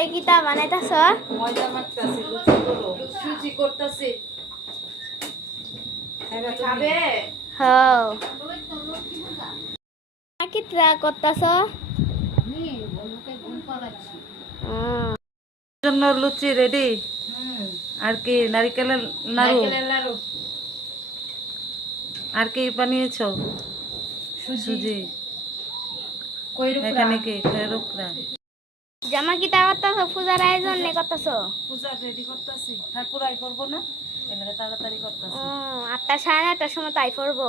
এটা কি তা বানাইতাছ? ময়দা মাখতাছি, লুচি করো। সুজি করতাছি। খাবে? হ্যাঁ। কি তা করতাছ? জন্য লুচি রেডি। আর কি নারকেলের নাড়ু, আর কি বানিয়েছো? সুজি। এখানে কি খৈরুকরা? জামা কি তা করতাছ? পূজার আয়োজন নে করতাছ? পূজা রেডি করতেছি, ঠাকুর আই করবো না, এলাকা তাড়াতাড়ি করতেছি। 8টা 8:30টার সময় তাই পড়বো।